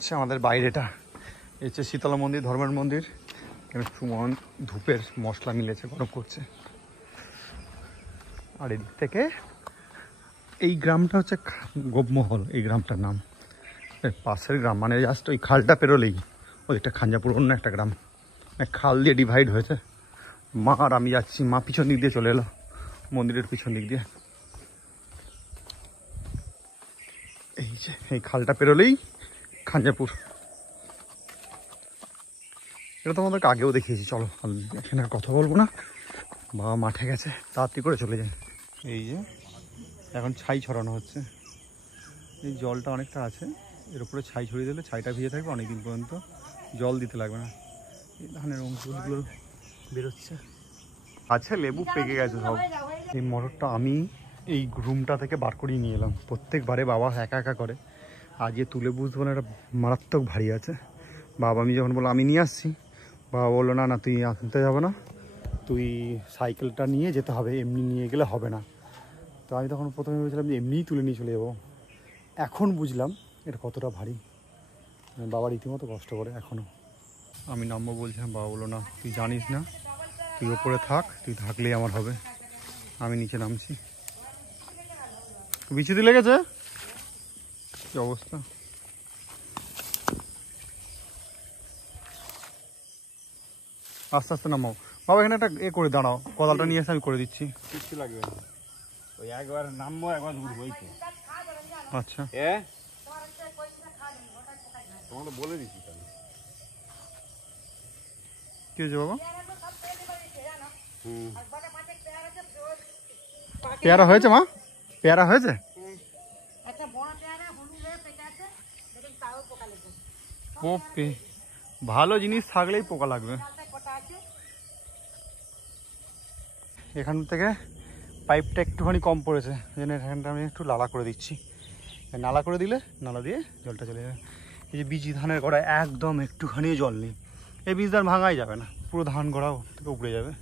হচ্ছে আমাদের বাইরেটা, এই হচ্ছে শীতলা মন্দির, ধর্মের মন্দির। এখানে সুমন ধূপের মশলা মিলেছে, গরম করছে। আর এদিক থেকে এই গ্রামটা হচ্ছে গোপমহল, এই গ্রামটার নাম। পাশের গ্রাম, মানে জাস্ট ওই খালটা পেরোলেই ওদিকটা খাঞ্জাপুর, অন্য একটা গ্রাম। খাল দিয়ে ডিভাইড হয়েছে। মা আর আমি যাচ্ছি, মা পিছন দিক দিয়ে চলে এলো, মন্দিরের পিছন দিক দিয়ে। এই যে এই খালটা পেরোলেই খাঞ্জাপুর। এটা তোমাদেরকে আগেও দেখিয়েছি। চলো এখানে আর কথা বলবো না, বাবা মাঠে গেছে, তাড়াতাড়ি করে চলে যায়। এই যে এখন ছাই ছড়ানো হচ্ছে। এই জলটা অনেকটা আছে, এর উপরে ছাই ছড়িয়ে দিলে ছাইটা ভিজে থাকবে অনেকদিন পর্যন্ত, জল দিতে লাগবে না। এই ধানের অংশগুলো বেরোচ্ছে। আছে লেবু পেকে গেছে সব। এই মটরটা আমি এই রুমটা থেকে বার করিয়ে নিয়ে এলাম। প্রত্যেকবারে বাবা একা একা করে, আজকে তুলে বুঝতে না, এটা মারাত্মক ভারী আছে। বাবা আমি যখন বললো আমি নিয়ে আসছি, বাবা বললো না না তুই আনতে যাবে না, তুই সাইকেলটা নিয়ে যেতে হবে, এমনি নিয়ে গেলে হবে না। তো আমি তখন প্রথমে ভেবেছিলাম যে এমনিই তুলে নিয়ে চলে যাবো। এখন বুঝলাম এটা কতটা ভারী। বাবা রীতিমতো কষ্ট করে এখনও। আমি নামবো বলছিলাম, বাবা বললো না তুই জানিস না, তুই ওপরে থাক, তুই থাকলেই আমার হবে। আমি নিচে নামছি। বিছুতি লেগেছে, কি অবস্থা। আস্তে আস্তে নামাও বাবা, এখানে একটা করে দাঁড়াও, কোদালটা নিয়ে এসে আমি করে দিচ্ছি। কিছু লাগবে না, ওই একবার নামবো একবার ঘুরবো। আচ্ছা তোমাকে বলে দিচ্ছি তাহলে। কি হয়েছে বাবা? পেয়ারা হয়েছে মা? পেয়ারা হয়েছে? ভালো জিনিস থাকলেই পোকা লাগবে। এখান থেকে পাইপটা একটুখানি কম পড়েছে, জন্য এখানটা আমি একটু নালা করে দিচ্ছি। নালা করে দিলে, নালা দিয়ে জলটা চলে যাবে। এই যে বীজ ধানের গোড়ায় একদম একটুখানি জল নেই, এই বীজ ধান ভাঙাই যাবে না, পুরো ধান গোড়া থেকে উপড়ে যাবে।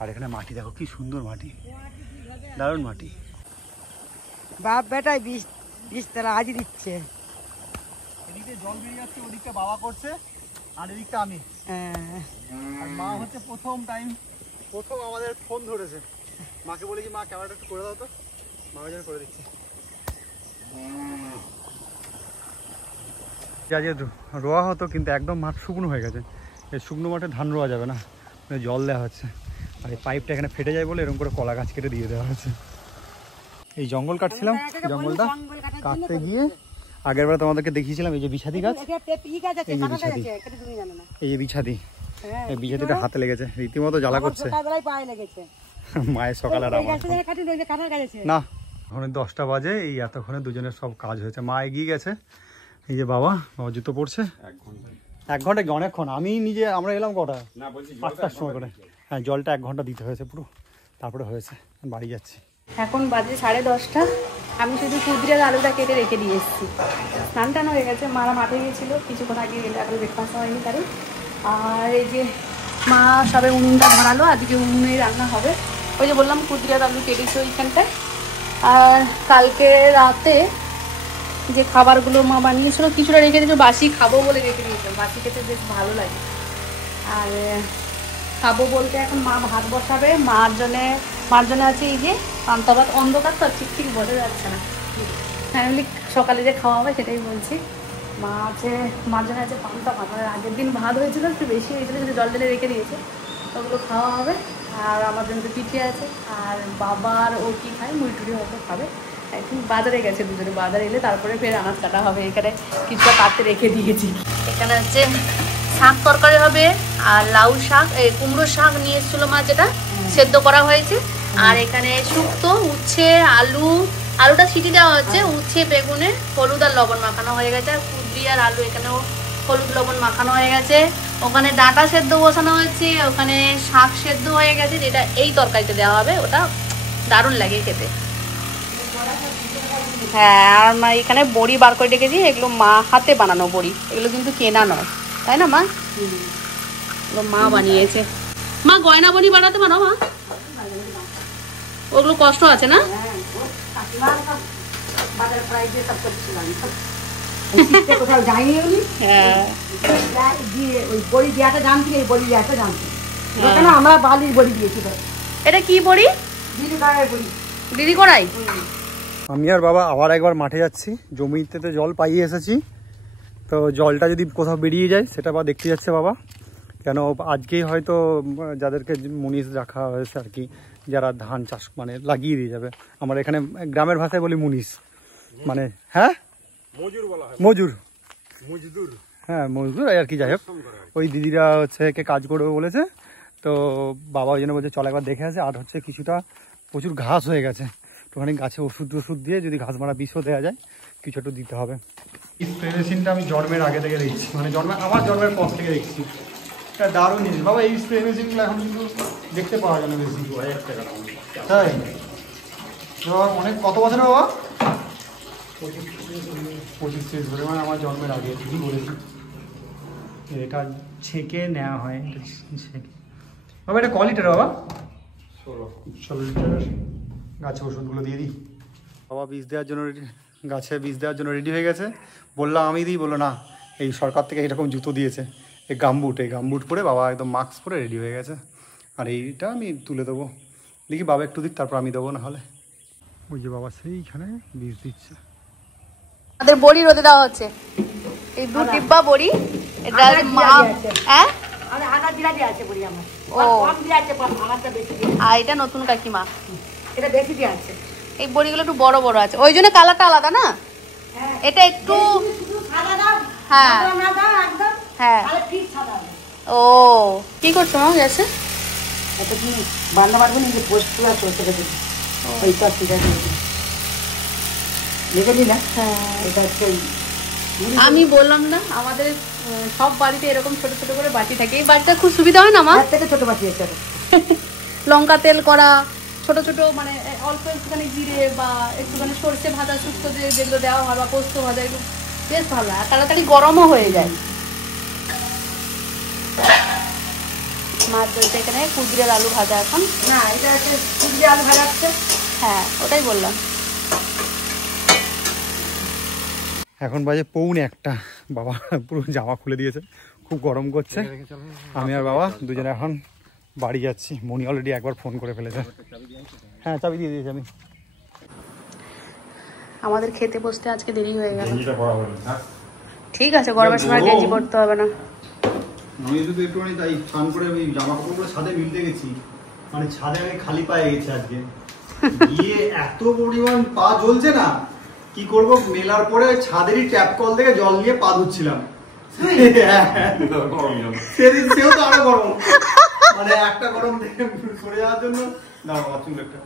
আর এখানে মাটি দেখো কি সুন্দর মাটি, দারুণ মাটি। বাপ বেটাই বীজ তারা আজই দিচ্ছে। এদিকে জল বেরিয়ে যাচ্ছে, ওদিকটা বাবা করছে, আর এদিকটা আমি। আর মা হচ্ছে প্রথম আমাদের ফোন ধরেছে। মাকে বলেছি মা ক্যামেরাটা একটু করে দাও তো, মাকে যেন করে দিচ্ছি। আজকে রোয়া হতো, কিন্তু একদম মাঠ শুকনো হয়ে গেছে। এই শুকনো মাঠে ধান রোয়া যাবে না, জল দেওয়া হচ্ছে। আর এই পাইপটা এখানে ফেটে যায় বলে এরকম করে কলা গাছ কেটে দিয়ে দেওয়া হয়েছে। এই জঙ্গল কাটছিলাম, জঙ্গলটা কাটতে গিয়ে আগের বার তোমাদেরকে দেখিয়েছিলাম এই যে বিছাদি গাছ, এই যে বিছাদি, এই যে বিছাদি, এই বিছাদিটা হাতে লেগেছে, রীতিমতো জ্বালা করছে। মায়ের সকালে না, এখন 10টা বাজে, এই এতক্ষণে দুজনের সব কাজ হয়েছে। মা এগিয়ে গেছে, এই যে বাবা জুতো পড়ছে। 1 ঘন্টা কি অনেকক্ষণ? আমি নিজে আমরা এলাম কটা, 8টার সময় করে। হ্যাঁ জলটা 1 ঘন্টা দিতে হয়েছে পুরো, তারপরে হয়েছে। বাড়ি যাচ্ছি। এখন বাজে 10:30। আমি শুধু কুদরিয়ার আলুটা কেটে রেখে দিয়ে এসেছি। স্নান টান হয়ে গেছে, মারা মাঠে গিয়েছিল কিছুক্ষণ আগে, এখন ব্রেকফাস্ট হয়নি তার। আর এই যে মা সবে উনুনটা ধরালো, আজকে উনুনে রান্না হবে। ওই যে বললাম কুদরিয়ার আলু কেটেছি ওইখানটায়। আর কালকে রাতে যে খাবারগুলো মা বানিয়েছিল কিছুটা রেখে দিয়েছিল, বাসি খাবো বলে রেখে দিয়েছিল। বাসি খেতে বেশ ভালো লাগে। আর খাবো বলতে এখন মা ভাত বসাবে, মার জন্য আছে এই যে পান্তা ভাত। অন্ধকার তো ঠিক বোঝা যাচ্ছে না, ফ্যামিলি সকালে যে খাওয়া হবে সেটাই বলছি। মার জন্য আছে পান্তা ভাত। মানে আগের দিন ভাত হয়েছিল, একটু বেশি হয়েছিল, সেটা জল ঢেলে রেখে দিয়েছে, ওগুলো খাওয়া হবে। আর আমার জন্য তো পিঠে আছে। আর বাবার ও কি খায়, মুড়ি টুড়ি হয়তো খাবে। এখন বাজারে গেছে দুজনে, বাজারে এলে তারপরে ফের আনাজ কাটা হবে। এখানে কিছুটা কাটতে রেখে দিয়েছি। এখানে হচ্ছে শাক তরকারি হবে, আর লাউ শাক, কুমড়ো শাক নিয়ে এসেছিলো মা, যেটা সেদ্ধ করা হয়েছে। আর এখানে শুক্তো, উচ্ছে, আলুটা সিটি দেওয়া হচ্ছে, উচ্ছে বেগুনে হলুদ আর লবণ মাখানো হয়ে গেছে। আর কুদরি আর আলু এখানেও হলুদ লবণ মাখানো হয়ে গেছে। ওখানে ডাঁটা সেদ্ধ বসানো হয়েছে, ওখানে শাক সেদ্ধ হয়ে গেছে, যেটা এই তরকারিতে দেওয়া হবে। ওটা দারুণ লাগে খেতে। হ্যাঁ, আর মা এখানে বড়ি বার করে রেখেছি, এগুলো মা হাতে বানানো বড়ি, এগুলো কিন্তু কেনা নয়, তাই না মা? এগুলো মা বানিয়েছে। মা গয়না বড়ি বানাতে পারো মা? ওগুলো কষ্ট আছে না? শীতে কোথাও যাইনি উনি হ্যাঁ দিয়ে ওই বড়ি দেওয়াটা জানছি, এই বড়ি দেওয়াটা জানছি। ওখানে আমরা বালির বড়ি দিয়েছি তো, এটা কি বড়ি? দিদি গায়ের বড়ি। দিদি করাই। আমি আর বাবা আবার একবার মাঠে যাচ্ছি, জমিতে জল পাইয়ে এসেছি। তো জলটা যদি কোথাও বেরিয়ে যায় সেটা বা দেখতে যাচ্ছে বাবা, কেন আজকেই হয়তো যাদেরকে মুনিশ রাখা হয়েছে আর কি, যারা ধান চাষ মানে লাগিয়ে দিয়ে যাবে। আমার এখানে গ্রামের ভাষায় বলি মুনিশ, মানে হ্যাঁ মজুর বলা হয়, মজুর, মজদুর। হ্যাঁ মজদুর আর কি, যাই হোক ওই দিদিরা হচ্ছে কে কাজ করবে বলেছে। তো বাবা ওই জন্য বলছে চল একবার দেখে আসে। আর হচ্ছে কিছুটা প্রচুর ঘাস হয়ে গেছে, একটুখানি গাছে ওষুধ দিয়ে যদি ঘাস মারা বিষও দেওয়া যায় কিছু একটু দিতে হবে। স্প্রে মেশিনটা আমি জন্মের আগে থেকে দেখছি, মানে আমার জন্মের পর থেকে দেখছি। এটা দারুণ জিনিস বাবা, এই স্প্রে মেশিনগুলো এখন কিন্তু দেখতে পাওয়া যায় না বেশি। 2000 টাকা তাই অনেক, কত বছর বাবা? 25-30 ধরে, মানে আমার জন্মের আগে ঠিকই বলেছি। এটা ছেঁকে নেওয়া হয়, এটা ছেঁকে বাবা। এটা ক লিটার বাবা? 16 লিটার। গাছে ওষুধগুলো দিয়ে দিই। বাবা বীজ দেওয়ার জন্য গাছে বীজ দেওয়ার জন্য রেডি হয়ে গেছে। বললাম আমি দিই, বললো না, এই সরকার থেকে এরকম জুতো দিয়েছে, এই গামবুট পরে বাবা একদম মাস্ক পরে রেডি হয়ে গেছে। আর এইটা আমি তুলে দেবো, দেখি বাবা একটু দিক, তারপর আমি দেবো। না হলে ওই যে বাবা সেইখানে বীজ দিচ্ছে। আমাদের বড়ি রোদে দেওয়া হচ্ছে, এই 2 ডিব্বা বড়ি। এটা মা, হ্যাঁ আরে আদা জিরা দিয়ে আছে বড়ি আমার, ও কম দিয়ে আছে, আমারটা বেশি দিয়ে আছে। আর এটা নতুন কাকিমা, এটা বেশি দিয়ে আছে। এই বড়িগুলো একটু বড় বড় আছে, ওই জন্য কালারটা আলাদা না। হ্যাঁ, এটা একটু শুধু সাদা দাও, হ্যাঁ না দাও একদম, হ্যাঁ। তাহলে ঠিক সাদা হবে। ও কি করছো মা গেছে? এটা কি বান্না পারবো না, যে পোস্ট আর চলতে গেছে ওইটা ঠিক আছে, দেখে নিলাম। হ্যাঁ এটা হচ্ছে আমি বললাম না, আমাদের সব বাড়িতে এরকম ছোট ছোট করে বাটি থাকে। এই বাটিটা খুব সুবিধা হয় না মা? এর থেকে ছোট বাটি আছে। লঙ্কা তেল করা ছোট ছোট, মানে অল্প একটুখানি জিরে বা একটুখানি সর্ষে ভাজা শুক্তো যেগুলো দেওয়া হয়, বা পোস্ত ভাজা, এগুলো বেশ ভালো হয়, তাড়াতাড়ি গরমও হয়ে যায়। মাছ ধরতে এখানে কুদরের আলু ভাজা এখন। না, এটা হচ্ছে কুদরি আলু ভাজা হচ্ছে। হ্যাঁ ওটাই বললাম। এখন বাজে 1:45। বাবা পুরো জামা খুলে দিয়েছে, খুব গরম করছে। আমি আর বাবা দুজনে এখন বাড়ি যাচ্ছি। মনি অলরেডি একবার ফোন করে ফেলেছে। হ্যাঁ চাবি দিয়ে দিয়েছি আমি। আমাদের খেতে বসতে আজকে দেরি হয়ে গেল। গেঞ্জিটা পরা হলো না। ঠিক আছে, গরমের সময় গেঞ্জি পরতে হবে না। আমি শুধু একটুখানি তাই স্নান করে ওই জামা কাপড়গুলো ছাদে মিলতে গেছি, মানে ছাদে আমি খালি পায়ে গেছি আজকে। গিয়ে এত পরিমাণ পা জ্বলছে না, কি করব, মেলার পরে ছাদেরই ট্যাপ কল থেকে জল নিয়ে পা ধুচ্ছিলাম। গরম জল। সেদিন সেও তো আরো গরম, মানে একটা গরম থেকে সরে যাওয়ার জন্য দাও বাথরুম একটা।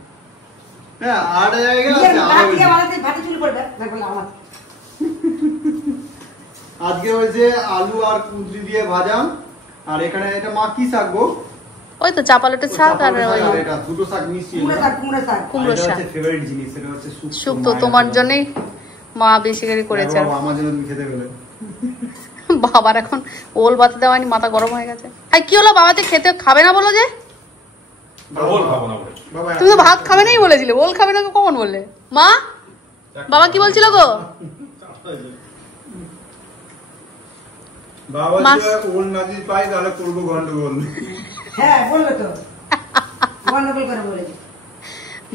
হ্যাঁ আর জায়গা আছে আরো বেশি। ভাটি চুল করবে না বলে আমার। আজকে হয়েছে আলু আর কুঁদরি দিয়ে ভাজা। আর এখানে এটা মা কি শাক গো? ওই তো চাপালেটের শাক আর ওই এটা দুটো শাক মিশিয়ে কুমড়ো শাক। কুমড়ো শাক। ফেভারিট জিনিস, সেটা হচ্ছে শুক্তো। তোমার জন্যই মা বেশি করে করেছে। আমার জন্য তুমি খেতে গেলে। বাবার এখন ওল বাতে দেওয়ানি, মাথা গরম হয়ে গেছে। আর কি হলো, বাবাতে খেতে খাবে না বলো যে? ওল খাবো না বলে। বাবা তুমি তো ভাত খাবে নাই বলেছিলে, ওল খাবে না কখন বললে মা? বাবা কি বলছিল গো? বাবা মাছ- যদি ওল না যদি পাই তাহলে করবো গন্ডগোল। হ্যাঁ বলবে তো, গন্ডগোল করে বলে দিই।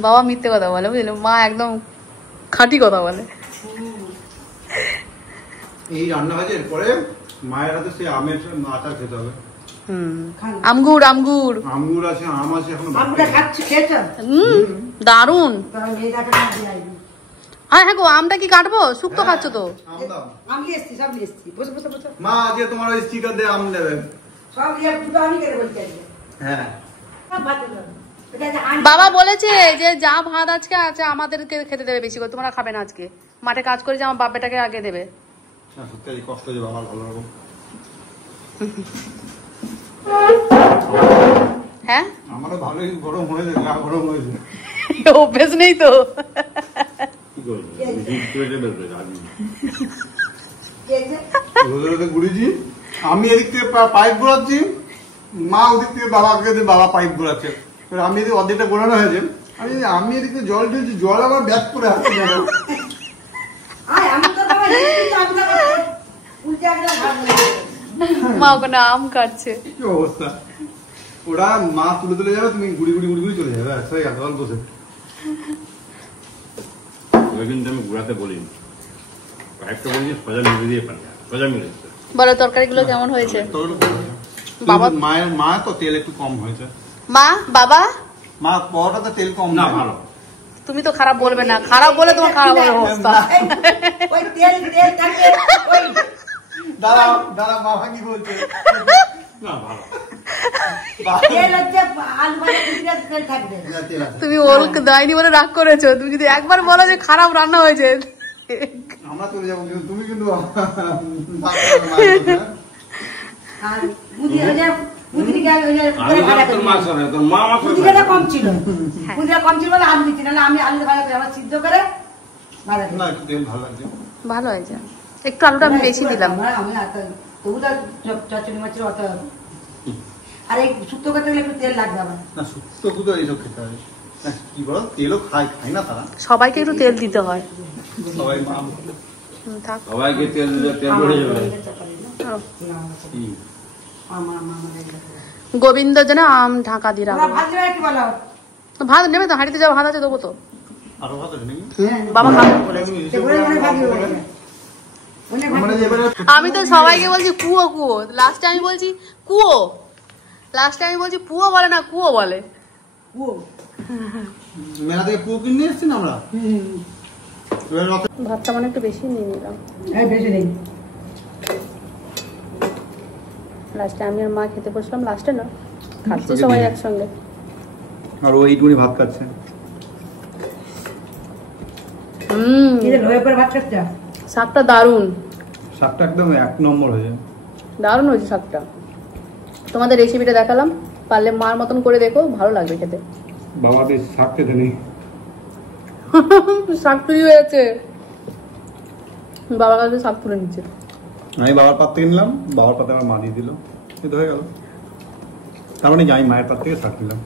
বাবা মিথ্যে কথা বলে, বুঝলে, মা একদম খাঁটি কথা বলে। এই রান্না হয়েছে, এরপরে মায়ের হাতে সেই আমের আচার খেতে হবে। আমগুর আমগুর আঙ্গুর আছে, আম আছে, এখন আমটা খাচ্ছি, খেয়েছো? দারুন। তবে মেয়েটাকে না দিয়ে আসবি। আর হ্যাঁ গো, আমটা কি কাটবো? শুক্তো খাচ্ছ তো? আম দাও। আম নিয়ে এসছি, সব নিয়ে এসছি। বসে বসে বসে মা আজকে তোমার ওই স্টিকার দিয়ে আম দেবে। সব নিয়ে দুটো আমি কেটে বলছি আজকে। হ্যাঁ সব ভাত দেবো। এটা যে আম- বাবা বলেছে যে যা ভাত আজকে আছে আমাদেরকে খেতে দেবে বেশি করে, তোমরা খাবে না আজকে। মাঠে কাজ করে যে আমার বাপেটাকে আগে দেবে। সত্যি আজ কষ্ট হয়েছে বাবার, ভালো রকম। হ্যাঁ আমারও ভালোই গরম হয়েছে, গা গরম হয়েছে। অভ্যেস নেই তো। কি করবো? হিট করে দেবে রাজি। এই যে রোদে রোদে ঘুরেছি আমি, এদিক থেকে পাইপ ঘোরাচ্ছি, মা ওদিক থেকে বাবাকে দিয়ে বাবা পাইপ ঘোরাচ্ছে। এবার আমি এদিকে অর্ধেকটা ঘোরানো হয়েছে, আমি এদিকে জল ঢেলছি, জল আবার ব্যাক করে আসছে। আয়, আমি তো বাবা, আমি তো মা ওখানে আম কাটছে। কি অবস্থা, ওরা মা তুলে তুলে যাবে, তুমি গুড়ি গুড়ি গুড়ি গুড়ি চলে যাবে। আচ্ছা অল্প বসে ওই কিন্তু আমি গুড়াতে বলিনি, পাইপটা বলেছি সোজা মিলে দিয়ে পানি, সোজা মিলে দিতে। বলো তরকারিগুলো কেমন হয়েছে? বাবা মায়ের মা তো তেল একটু কম হয়েছে। মা বাবা মা পরোটাতে তেল কম না না। ভালো। তুমি তো খারাপ বলবে না, খারাপ বলে তোমার খারাপ হবে অবস্থা। ওই তেল থাকে ওই দাঁড়াও দাঁড়াও, মা ভাঙি বলছে না ভালো। তেল হচ্ছে আলু ভাজা কুচিটা তেল থাকবে। তেল আছে। তুমি ওর দেয়নি বলে রাগ করেছো। তুমি যদি একবার বলো যে খারাপ রান্না হয়েছে, আমরা চলে যাবো, কিন্তু তুমি কিন্তু আর মুদি ভাজা মুদিটা ওই যে আমি জানি তোর মা করে, তোর মা মা করে। মুদিটা কম ছিল, মুদিটা কম ছিল বলে আলু দিচ্ছি, নাহলে আমি আলু ভাজা করে আবার সিদ্ধ করে ভাজা দিই। না একটু তেল ভালো লাগছে। ভালো হয়েছে। একটু আলুটা আমি বেশি দিলাম। আমি তবু তো চচ্চড়ি মাছের অত, আর এই শুক্তো করতে গেলে একটু তেল লাগবে আবার। না শুক্তো কুতো এইসব খেতে হবে না, কি বলো তেলও খায় না তারা, সবাইকে একটু তেল দিতে হয়। সবাই মা থাক। সবাইকে তেল দিলে তেল বেড়ে যাবে। কি? গোবিন্দর জন্য আম ঢাকা দিয়ে রাখবো। ভাত দেবে কি বলো? ভাত নেবে তো, হাঁড়িতে যাবো, ভাত আছে দেবো তো। আরো ভাত আছে নাকি? বাবা খাবে বলেছে। সেগুলো মনে ভাজি বলেছে। মানে এবারে আমি তো সবাইকে বলছি কুয়ো কুয়ো, লাস্টে আমি বলছি কুয়ো, লাস্টে আমি বলছি পুয়ো বলে না কুয়ো বলে। মেলা থেকে পুয়ো কিনে এসেছি না আমরা। ভাতটা মানে একটু বেশি নিয়ে নিলাম। বেশি নেই। লাস্টে আমি আর মা খেতে বসলাম, লাস্টে না খাচ্ছি সবাই একসঙ্গে। আর ওই এইটুকুনি ভাত খাচ্ছে। ভাত খাচ্ছে, শাকটা দারুন, শাকটা একদম এক নম্বর হয়েছে, দারুন হয়েছে শাকটা। তোমাদের রেসিপিটা দেখালাম, পারলে মার মতন করে দেখো, ভালো লাগবে খেতে। বাবাদের শাক খেতে নেই, শাক তুলি হয়েছে, বাবার কাছে শাক তুলে নিচ্ছে। আমি বাবার পাত থেকে নিলাম, বাবার পাতে আমার মা দিয়ে দিল, এই তো হয়ে গেল। তার মানে আমি মায়ের পাত থেকে শাক নিলাম।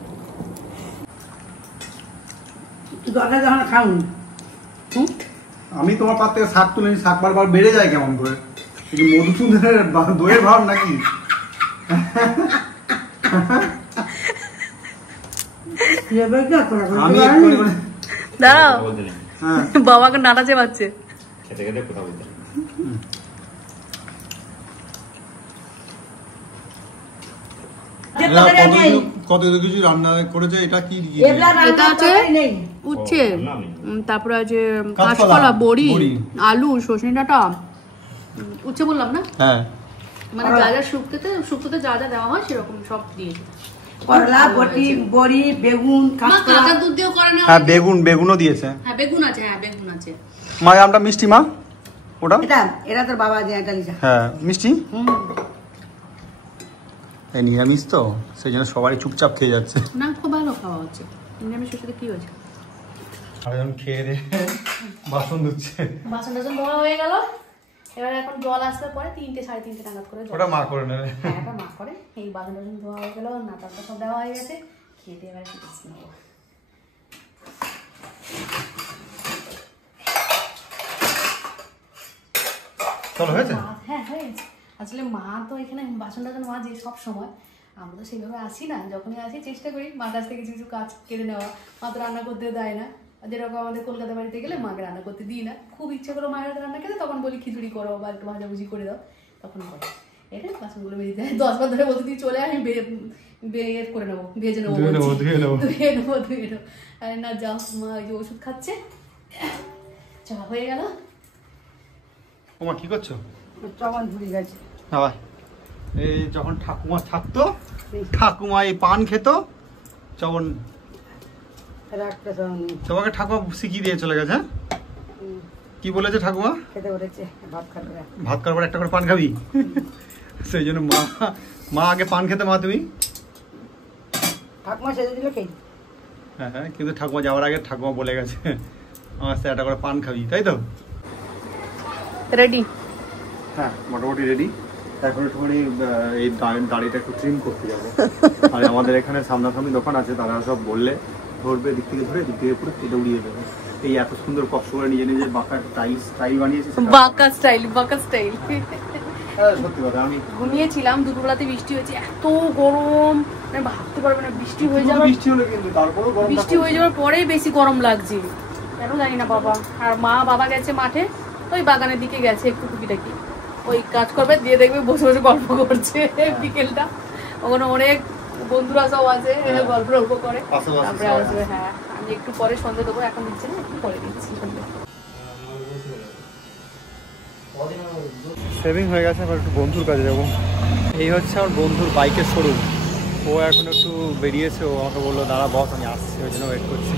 যখন খাউন আমি তোমার পাত থেকে শাক তুলে শাক বারবার বেড়ে যায় কেমন করে? মধুসূদনের দইয়ের ভাব নাকি? আমি দাঁড়াও, বলতে নেই, বাবাকে নাড়াচে পাচ্ছে। খেতে খেতে কথা বলতে নেই। কত কিছু রান্না করেছে। এটা কি? এটা হচ্ছে উচ্ছে, তারপরে আছে কাঁচকলা, বড়ি, আলু, সজনে ডাঁটা, উচ্ছে বললাম না? হ্যাঁ, মানে যা যা শুক্তোতে যা যা দেওয়া হয় সেরকম সব দিয়েছে। করলা, বড়ি, বেগুন, কাঁচা দুধ দিয়েও করে না? হ্যাঁ বেগুনও দিয়েছে। হ্যাঁ বেগুন আছে, হ্যাঁ বেগুন আছে। মা আমটা মিষ্টি, মা ওটা এটা তোর বাবা দিয়ে এটা লিখা। হ্যাঁ মিষ্টি, এই নিরামিষ তো সেই জন্য সবাই চুপচাপ খেয়ে যাচ্ছে। না খুব ভালো খাওয়া হচ্ছে, নিরামিষের সাথে কি হয়েছে? আর যখন খেয়ে রে বাসন ধুচ্ছে, বাসন টাসন ধোয়া হয়ে গেল। এবার এখন জল আসতে পরে 3টে 3:30 নাগাদ করে জল। ওটা মা করে নেবে। হ্যাঁ এটা মা করে। এই বাসন টাসন ধোয়া হয়ে গেল, নাটাটা সব দেওয়া হয়ে গেছে, খেয়ে দিয়ে এবার রেস্ট নেবো। চলো হয়েছে। হ্যাঁ হয়েছে। আসলে মা তো এখানে বাসন টাসন মাজে সব সময়, আমরা তো সেইভাবে আসি না। যখনই আসি চেষ্টা করি মার কাছ থেকে কিছু কিছু কাজ কেড়ে নেওয়া। মা তো রান্না করতে দেয় না, যেরকম আমাদের কলকাতা বাড়িতে গেলে মাকে রান্না করতে দিই না। খুব ইচ্ছে করো মায়ের হাতে রান্না খেতে, তখন বলি খিচুড়ি করো বা একটু ভাজাভুজি করে দাও, তখন করে। এটা বাসনগুলো বেরিয়ে যায় 10 বার ধরে বলতে দিয়ে চলে আমি বের করে নেবো, ভেজে নেবো, ধুয়ে নেবো। আরে না যাও, মা ওই যে ওষুধ খাচ্ছে। চলা হয়ে গেল। ওমা কি করছো? চমন ঝুড়ি গেছে। আবার এই যখন ঠাকুমা থাকতো, ঠাকুমা এই পান খেত, যখন তোমাকে ঠাকুমা শিখিয়ে দিয়ে চলে গেছে। কি বলেছে ঠাকুমা? খেতে বলেছে ভাত খাবে, ভাত খাওয়ার পর একটা করে পান খাবি। সেই জন্য মা আগে পান খেতে। মা তুমি? ঠাকুমা সেজে দিল খেয়ে। হ্যাঁ কিন্তু ঠাকুমা যাওয়ার আগে ঠাকুমা বলে গেছে আমার সাথে একটা করে পান খাবি, তাই তো? রেডি? হ্যাঁ মোটামুটি রেডি। এখন একটুখানি এই দাড়িটা একটু ট্রিম করতে যাবো। আর আমাদের এখানে সামনাসামনি দোকান আছে, তারা সব বললে ধরবে, দিক থেকে ধরে দিক থেকে পুরো কেটে উড়িয়ে দেবে। এই এত সুন্দর কষ্ট করে নিজে নিজে বাঁকা স্টাইল বানিয়েছে। বাঁকা স্টাইল হ্যাঁ সত্যি কথা, আমি ঘুমিয়েছিলাম, দুপুরবেলাতে বৃষ্টি হয়েছে, এত গরম মানে ভাবতে পারবে না। বৃষ্টি হয়ে যাওয়ার বৃষ্টি হলো কিন্তু তারপরেও গরম, বৃষ্টি হয়ে যাওয়ার পরেই বেশি গরম লাগছে, কেন জানি না বাবা। আর বাবা গেছে মাঠে, ওই বাগানের দিকে গেছে একটু টুকিটাকি, ওই কাজ করবে, দিয়ে দেখবে বসে বসে গল্প করছে বিকেলটা। ওখানে অনেক বন্ধুরা সব আছে, গল্প টল্প করে, তারপরে আসবে। হ্যাঁ, আমি একটু পরে সন্ধ্যে দেবো, এখন দিচ্ছে না, একটু পরে দিচ্ছি সন্ধ্যে। সেভিং হয়ে গেছে, এবার একটু বন্ধুর কাছে যাবো। এই হচ্ছে আমার বন্ধুর বাইকের শোরুম। ও এখন একটু বেরিয়েছে, ও আমাকে বললো দাঁড়া বস আমি আসছি, ওই জন্য ওয়েট করছি।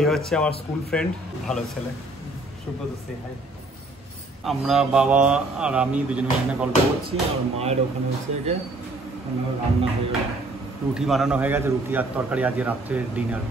এই হচ্ছে আমার স্কুল ফ্রেন্ড, ভালো ছেলে, সুব্রত সে হাই। আমরা বাবা আর আমি দুজনে ওখানে গল্প করছি, আর মায়ের ওখানে হচ্ছে যে রান্না হয়ে গেল, রুটি বানানো হয়ে গেছে, রুটি আর তরকারি আজকে রাত্রে ডিনার।